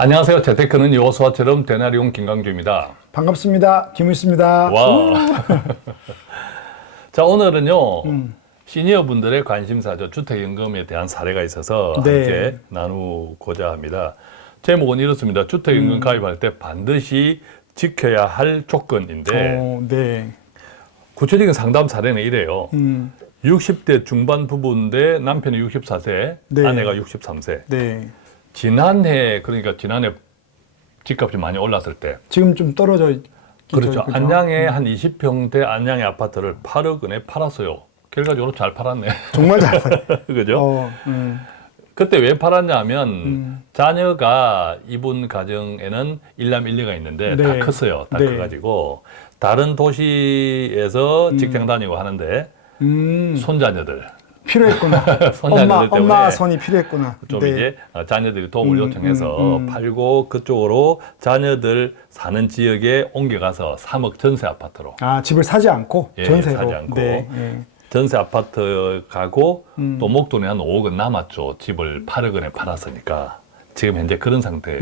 안녕하세요. 재테크는 여호수아처럼 되나리온 김강주입니다. 반갑습니다. 김우수입니다. 와. 자, 오늘은요. 시니어 분들의 관심사죠. 주택연금에 대한 사례가 있어서 네. 함께 나누고자 합니다. 제목은 이렇습니다. 주택연금 가입할 때 반드시 지켜야 할 조건인데 네. 구체적인 상담 사례는 이래요. 60대 중반 부부인데 남편이 64세, 네. 아내가 63세. 네. 지난해 집값이 많이 올랐을 때 지금 좀 떨어져 있죠. 그렇죠. 안양에 한 20평대 안양의 아파트를 8억 원에 팔았어요. 결과적으로 잘 팔았네. 정말 잘 팔아요. 그죠? 그때 왜 팔았냐 하면 자녀가 이분 가정에는 일남 일녀가 있는데 네. 다 컸어요. 다 네. 커가지고 다른 도시에서 직장 다니고 하는데 손자녀들 필요했구나. 손자녀들 때문에 엄마 손이 필요했구나. 좀 네. 이제 자녀들이 도움을 요청해서 팔고 그쪽으로 자녀들 사는 지역에 옮겨가서 3억 전세 아파트로 아, 집을 사지 않고 예, 전세로. 사지 않고 네. 네. 전세 아파트 가고 또 목돈이 한 5억 원 남았죠. 집을 8억 원에 팔았으니까 지금 현재 그런 상태예요.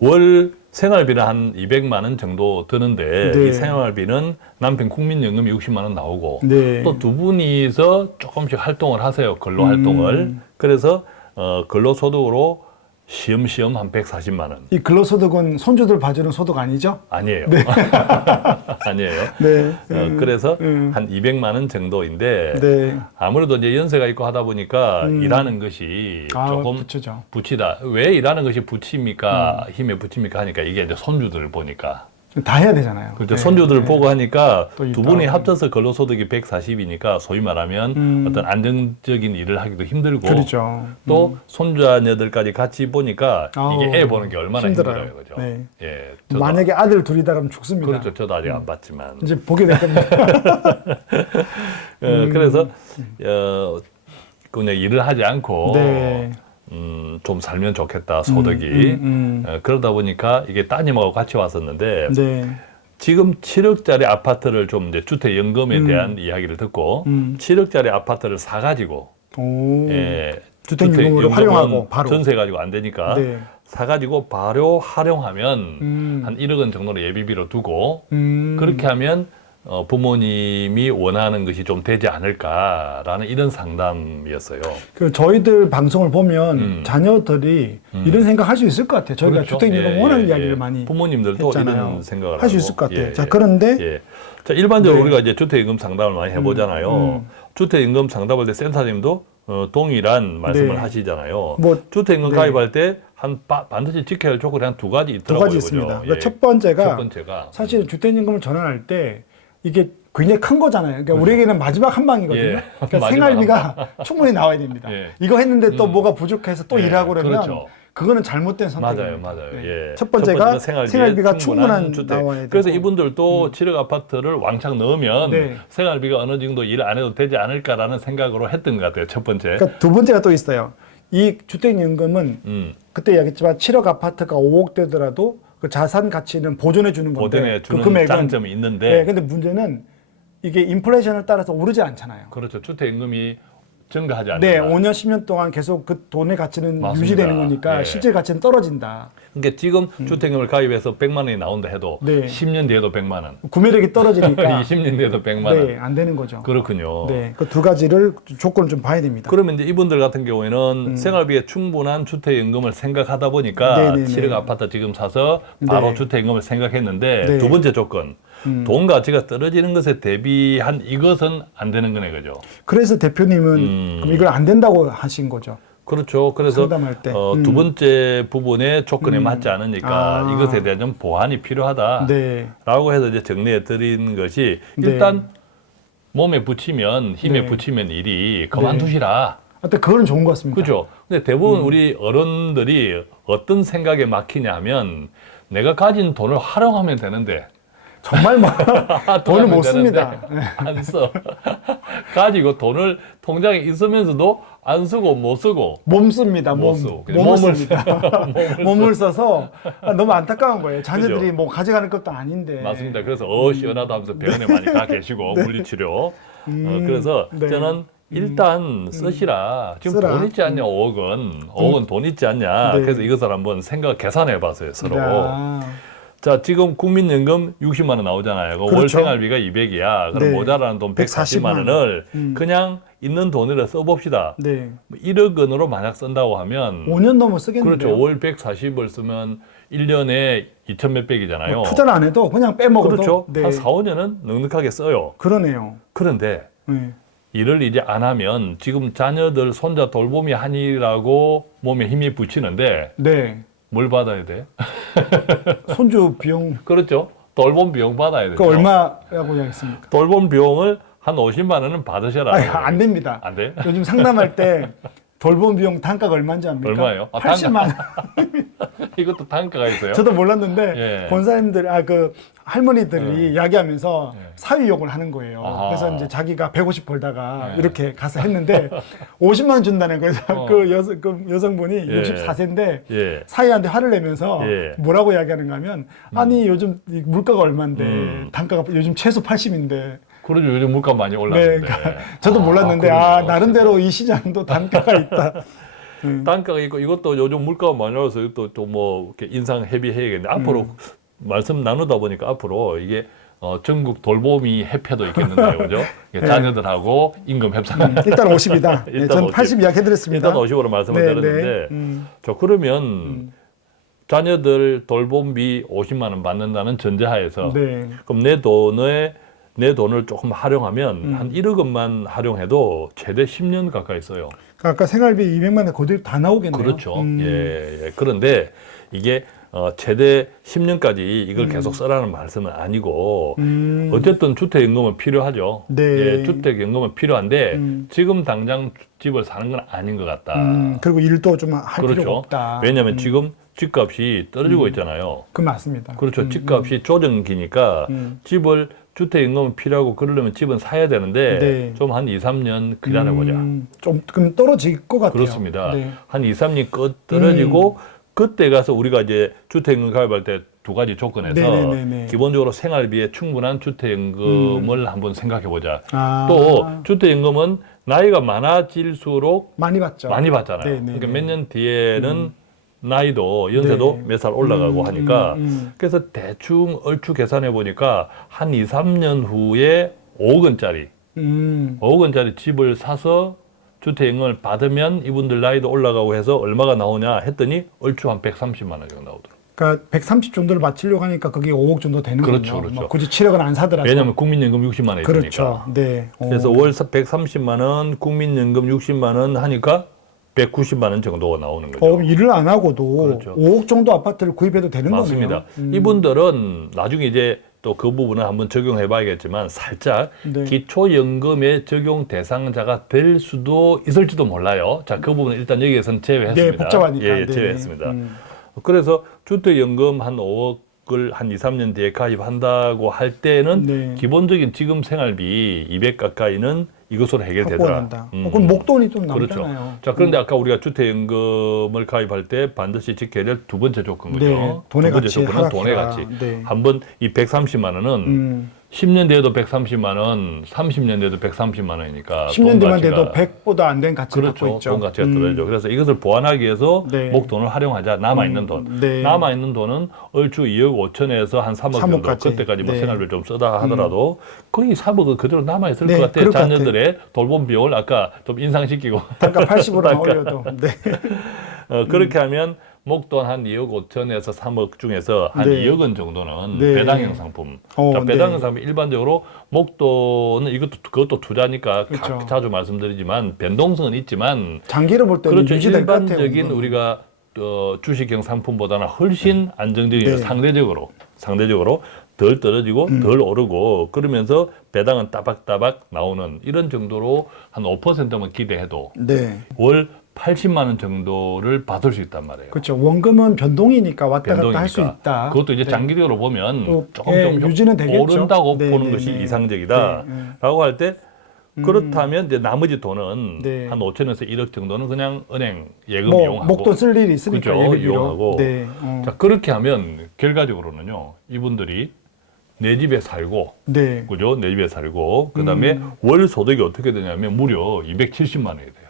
월 생활비는 한 200만 원 정도 드는데 네. 이 생활비는 남편 국민연금이 60만 원 나오고 네. 또 두 분이서 조금씩 활동을 하세요. 근로 활동을. 그래서 근로소득으로 시험시험 한 140만 원. 이 근로소득은 손주들 봐주는 소득 아니죠? 아니에요. 네. 아니에요. 네. 그래서 한 200만 원 정도인데 네. 아무래도 이제 연세가 있고 하다 보니까 일하는 것이 조금 부추죠. 부치다. 왜 일하는 것이 부칩니까? 힘에 부칩니까? 하니까 이게 이제 손주들을 보니까. 다 해야 되잖아요. 그렇죠. 네. 손주들을 네. 보고 하니까 또 두 분이 있다. 합쳐서 근로소득이 140이니까 소위 말하면 어떤 안정적인 일을 하기도 힘들고 그렇죠. 또 손자녀들까지 같이 보니까 이게 애 보는 게 얼마나 힘들어요. 그죠? 네. 예, 만약에 아들 둘이다 그러면 죽습니다. 그렇죠. 저도 아직 안 봤지만. 이제 보게 될 겁니다. 그래서 그냥 일을 하지 않고 네. 좀 살면 좋겠다 소득이 그러다 보니까 이게 따님하고 같이 왔었는데 네. 지금 7억짜리 아파트를 좀 이제 주택연금에 대한 이야기를 듣고 7억짜리 아파트를 사가지고 오. 주택연금을 활용하고 바로 전세 가지고 안 되니까 네. 사가지고 바로 활용하면 한 1억 원 정도로 예비비로 두고 그렇게 하면 부모님이 원하는 것이 좀 되지 않을까라는 이런 상담이었어요. 그 저희들 방송을 보면 자녀들이 이런 생각 할 수 있을 것 같아요. 저희가 그렇죠. 주택연금 원하는 이야기를 많이 부모님들도 했잖아요. 이런 생각을 할 수 하고. 있을 것 같아요. 예, 자, 예. 그런데 예. 자, 일반적으로 네. 우리가 이제 주택연금 상담을 많이 해보잖아요. 주택연금 상담할 때 센터님도 동일한 말씀을 네. 하시잖아요. 뭐, 주택연금 네. 가입할 때 반드시 지켜야 할 조건이 한 두 가지 두 있더라고요. 가지 그죠? 있습니다. 예. 그러니까 첫 번째가 사실 음. 주택연금을 전환할 때 이게 굉장히 큰 거잖아요. 그러니까 우리에게는 마지막 한 방이거든요. 예. 그러니까 마지막 생활비가 충분히 나와야 됩니다. 예. 이거 했는데 또 뭐가 부족해서 또 예. 일하고 그러면 그렇죠. 그거는 잘못된 선택입니다. 맞아요. 네. 예. 첫 번째가 생활비가 충분한 주택. 나와야 되고. 그래서 이분들도 7억 아파트를 왕창 넣으면 네. 생활비가 어느 정도 일 안 해도 되지 않을까라는 생각으로 했던 것 같아요. 첫 번째. 그러니까 두 번째가 또 있어요. 이 주택연금은 그때 이야기했지만 7억 아파트가 5억 되더라도 그 자산 가치는 보존해 주는 건데 보존해 주는 그 금액은 장점이 있는데 네, 근데 문제는 이게 인플레이션을 따라서 오르지 않잖아요. 그렇죠. 주택연금이 증가하지 않는다. 네, 5년, 10년 동안 계속 그 돈의 가치는 맞습니다. 유지되는 거니까 예. 실제 가치는 떨어진다. 그러니까 지금 주택연금을 가입해서 100만 원이 나온다 해도 네. 10년 뒤에도 100만 원, 구매력이 떨어지니까 20년 뒤에도 100만 원. 네, 안 되는 거죠. 그렇군요. 네, 그 두 가지를 조건을 좀 봐야 됩니다. 그러면 이제 이분들 같은 경우에는 생활비에 충분한 주택연금을 생각하다 보니까 네네네. 7억 아파트 지금 사서 바로 네. 주택연금을 생각했는데 네. 두 번째 조건 돈 가치가 떨어지는 것에 대비한 이것은 안 되는 거네, 그죠? 그래서 대표님은 그럼 이걸 안 된다고 하신 거죠. 그렇죠. 그래서 상담할 때. 두 번째 부분의 조건에 맞지 않으니까 아. 이것에 대한 좀 보완이 필요하다라고 네. 해서 이제 정리해 드린 것이 일단 몸에 붙이면 힘에 네. 붙이면 일이 그만두시라. 하여튼 그건 좋은 것 같습니다. 그죠? 근데 대부분 우리 어른들이 어떤 생각에 막히냐 하면 내가 가진 돈을 활용하면 되는데 정말 뭐 돈을 못 씁니다. 안 써. 가지고 돈을 통장에 있으면서도 안 쓰고 못 쓰고 몸 씁니다. 못 쓰고 그냥 몸을 몸을 씁니다. 몸을 써서 너무 안타까운 거예요. 자녀들이 그죠? 뭐 가져가는 것도 아닌데. 맞습니다. 그래서 시원하다 하면서 병원에 많이 가 계시고 물리치료. 그래서 네. 저는 일단 쓰시라. 지금 쓰라. 돈 있지 않냐, 5억은 돈 있지 않냐. 네. 그래서 이것을 한번 계산해 봤어요, 서로. 야. 자, 지금 국민연금 60만 원 나오잖아요. 월 그렇죠. 생활비가 200이야. 그럼 네. 모자라는 돈 140만 140만 원을 원. 그냥 있는 돈으로 써봅시다. 네. 1억 원으로 만약 쓴다고 하면 5년 넘어 쓰겠는데요. 그렇죠. 월 140을 쓰면 1년에 2천 몇백이잖아요. 뭐 투자를 안 해도 그냥 빼먹어도. 그렇죠. 네. 한 4, 5년은 넉넉하게 써요. 그러네요. 그런데 네. 일을 이제 안 하면 지금 자녀들 손자 돌봄이 하니라고 몸에 힘이 붙이는데 네. 뭘 받아야 돼? 손주 비용 그렇죠. 돌봄 비용 받아야 되죠. 그 얼마라고 이야기했습니까? 돌봄 비용을 한 50만 원은 받으셔라. 아니, 안 됩니다. 안 돼? 요즘 상담할 때 돌봄 비용 단가가 얼마인지 압니까? 얼마예요? 80만 원. 이것도 단가가 있어요. 저도 몰랐는데 예. 권사님들 그 할머니들이 이야기하면서 예. 사위욕을 하는 거예요. 아하. 그래서 이제 자기가 150 벌다가 예. 이렇게 가서 했는데 50만 원 준다는 거예요. 그 여성분이 예. 64세인데 예. 사위한테 화를 내면서 예. 뭐라고 이야기하는가 하면 아니 요즘 이 물가가 얼마인데 단가가 요즘 최소 80인데 그러죠. 요즘 물가 많이 네, 올랐는데. 그러니까 저도 몰랐는데 그러네요. 나름대로 이 시장도 단가가 있다. 단가가 있고 이것도 요즘 물가가 많이 올라서 이것도 또 뭐 이렇게 인상 회비해야겠는데 앞으로 말씀 나누다 보니까 앞으로 이게 전국 돌보미 협회도 있겠는데요, 그죠? 이게 자녀들하고 임금 협상. 일단 50이다. 네, 일단 전 50. 80 이야기해드렸습니다. 일단 50으로 말씀을 네, 드렸는데, 네. 저 그러면 자녀들 돌봄비 50만 원 받는다는 전제하에서 네. 그럼 내 돈을 조금 활용하면 한 1억 원만 활용해도 최대 10년 가까이 써요. 아까 생활비 200만 원 그대로 다 나오겠네요. 그렇죠. 예. 그런데 이게 최대 10년까지 이걸 계속 써라는 말씀은 아니고 어쨌든 주택연금은 필요하죠. 네. 예, 주택연금은 필요한데 지금 당장 집을 사는 건 아닌 것 같다. 그리고 일도 좀 할 필요가 그렇죠. 없다. 왜냐하면 지금 집값이 떨어지고 있잖아요. 그 맞습니다. 그렇죠. 집값이 조정기니까 집을 주택연금은 필요하고 그러려면 집은 사야 되는데 네. 좀 한 2, 3년 기다려보자. 좀 그럼 떨어질 것 같아요. 그렇습니다. 네. 한 2, 3년 끝 떨어지고 그때 가서 우리가 이제 주택연금 가입할 때 두 가지 조건에서 네네네네. 기본적으로 생활비에 충분한 주택연금을 한번 생각해 보자. 아. 또 주택연금은 나이가 많아질수록 많이 받죠. 많이 받잖아요. 네네네. 그러니까 몇 년 뒤에는 나이도 연세도 네. 몇 살 올라가고 하니까 그래서 대충 얼추 계산해 보니까 한 2, 3년 후에 5억 원짜리 5억 원짜리 집을 사서 주택연금을 받으면 이분들 나이도 올라가고 해서 얼마가 나오냐 했더니 얼추 한 130만 원 정도 나오더라고요. 그러니까 130 정도를 맞추려고 하니까 그게 5억 정도 되는군요. 그렇죠, 그렇죠. 뭐 굳이 7억은 안 사더라도. 왜냐하면 국민연금 60만 원 있으니까. 그렇죠. 네. 그래서 월 130만 원, 국민연금 60만 원 하니까 190만 원 정도가 나오는 거죠. 일을 안 하고도 그렇죠. 5억 정도 아파트를 구입해도 되는 맞습니다. 거네요. 이분들은 나중에 이제 또 그 부분은 한번 적용해 봐야겠지만 살짝 네. 기초연금의 적용 대상자가 될 수도 있을지도 몰라요. 자, 그 부분은 일단 여기에서는 제외했습니다. 네, 복잡하니까. 예, 네. 제외했습니다. 그래서 주택연금 한 5억을 한 2, 3년 뒤에 가입한다고 할 때는 네. 기본적인 지금 생활비 200 가까이는 이것으로 해결되더라. 확보한다. 그럼 목돈이 좀 그렇죠. 남잖아요. 자, 그런데 아까 우리가 주택연금을 가입할 때 반드시 지켜야 될 두 번째 조건이죠. 네, 돈의 두 번째 가치 조건은 하락해라. 돈의 가치. 네. 한번 이 130만 원은 10년 뒤에도 130만 원, 30년 뒤에도 130만 원이니까 10년 뒤만 돈 돼도 가치가 100보다 안 된 가치를 갖고 그렇죠. 있죠. 돈 가치가 떨어져. 그래서 이것을 보완하기 위해서 네. 목돈을 활용하자. 남아있는 돈. 네. 남아있는 돈은 얼추 2억 5천에서 한 3억 정도. 3억까지. 그때까지 뭐 네. 생활비를 좀 쓰다 하더라도 거의 3억은 그대로 남아있을 네, 것 같아요. 그럴 것 자녀들의 돌봄 비용을 아까 좀 인상시키고. 단가 80으로 올려도. 네. 그렇게 하면 목돈 한 2억 5천에서 3억 중에서 한 네. 2억 원 정도는 네. 배당형 상품. 자, 네. 배당형 상품 일반적으로 목돈은 그것도 투자니까 그렇죠. 자주 말씀드리지만 변동성은 있지만 장기로 볼 때는 그렇죠. 유지될 것 같아요. 일반적인 이거는. 우리가 주식형 상품보다는 훨씬 안정적이고 네. 상대적으로 덜 떨어지고 덜 오르고 그러면서 배당은 따박따박 나오는 이런 정도로 한 5%만 기대해도 네. 월 80만 원 정도를 받을 수 있단 말이에요. 그렇죠. 원금은 변동이니까 왔다 갔다 할 수 변동이니까. 있다. 그것도 이제 네. 장기적으로 보면 또, 조금 예, 유지는 되겠죠. 오른다고 네, 보는 네, 것이 네. 이상적이다라고 할 때 그렇다면 이제 나머지 돈은 네. 한 5천에서 1억 정도는 그냥 은행 예금 뭐 이용하고 목돈 쓸 일이 있으니까 그죠? 예비비로. 이용하고. 네. 자, 그렇게 하면 결과적으로는요. 이분들이 내 집에 살고, 네. 그죠? 내 집에 살고, 그 다음에 월 소득이 어떻게 되냐면 무려 270만 원이 돼요.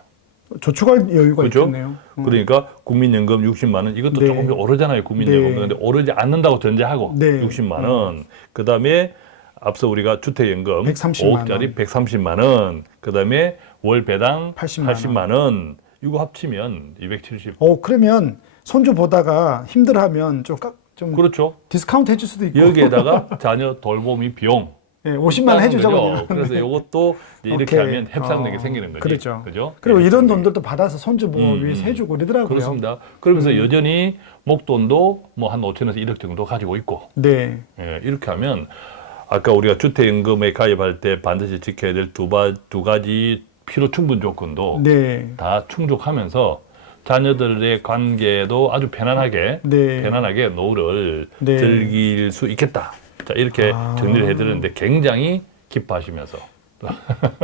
저축할 여유가 그죠? 있겠네요. 그러니까 국민연금 60만 원, 이것도 네. 조금 오르잖아요. 국민연금. 네. 그런데 오르지 않는다고 전제하고 네. 60만 원. 그 다음에 앞서 우리가 주택연금 130만 5억짜리 130만 원. 그 다음에 월 배당 80만 원. 이거 합치면 270. 그러면 손주 보다가 힘들어하면 좀 그렇죠. 디스카운트 해줄 수도 있고. 여기에다가 자녀 돌보미 비용. 네, 50만 원 해주죠. 거죠. 그냥. 그래서 네. 이것도 이렇게 오케이. 하면 협상력이 생기는 거죠. 그렇죠. 그죠? 그리고 이런 협상력이. 돈들도 받아서 손주 보호 위해서 해주고 그러더라고요. 그렇습니다. 그러면서 여전히 목돈도 뭐 한 5천에서 1억 정도 가지고 있고. 네. 예, 이렇게 하면 아까 우리가 주택연금에 가입할 때 반드시 지켜야 될 두 가지 필요 충분 조건도 네. 다 충족하면서 자녀들의 관계도 아주 편안하게 네. 노후를 네. 즐길 수 있겠다. 자, 이렇게 정리를 해드렸는데 굉장히 기뻐하시면서.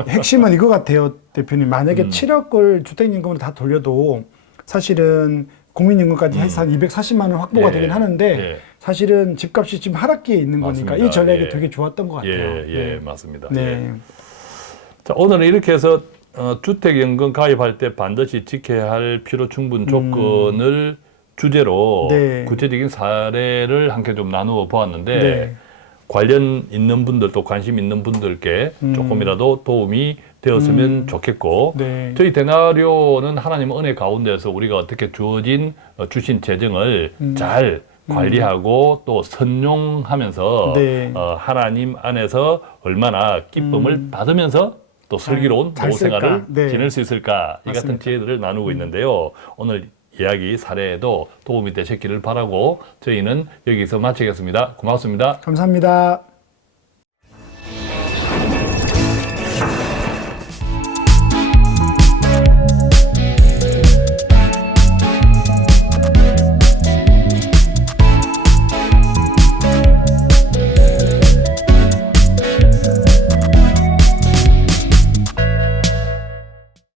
핵심은 이거 같아요, 대표님. 만약에 7억을 주택연금으로 다 돌려도 사실은 국민연금까지 해서 한 240만 원 확보가 예, 되긴 하는데 예. 사실은 집값이 지금 하락기에 있는 거니까 맞습니다. 이 전략이 예. 되게 좋았던 것 같아요. 예, 맞습니다. 네. 예. 자, 오늘은 이렇게 해서 주택연금 가입할 때 반드시 지켜야 할 필요 충분 조건을 주제로 네. 구체적인 사례를 함께 좀 나누어 보았는데 네. 관련 있는 분들 또 관심 있는 분들께 조금이라도 도움이 되었으면 좋겠고 네. 저희 대나리오는 하나님 은혜 가운데서 우리가 어떻게 주신 재정을 잘 관리하고 또 선용하면서 네. 하나님 안에서 얼마나 기쁨을 받으면서 또 슬기로운 잘 노후 생활을 쓸까? 네. 지낼 수 있을까 이 같은 맞습니다. 지혜들을 나누고 있는데요. 오늘 이야기 사례에도 도움이 되셨기를 바라고 저희는 여기서 마치겠습니다. 고맙습니다. 감사합니다.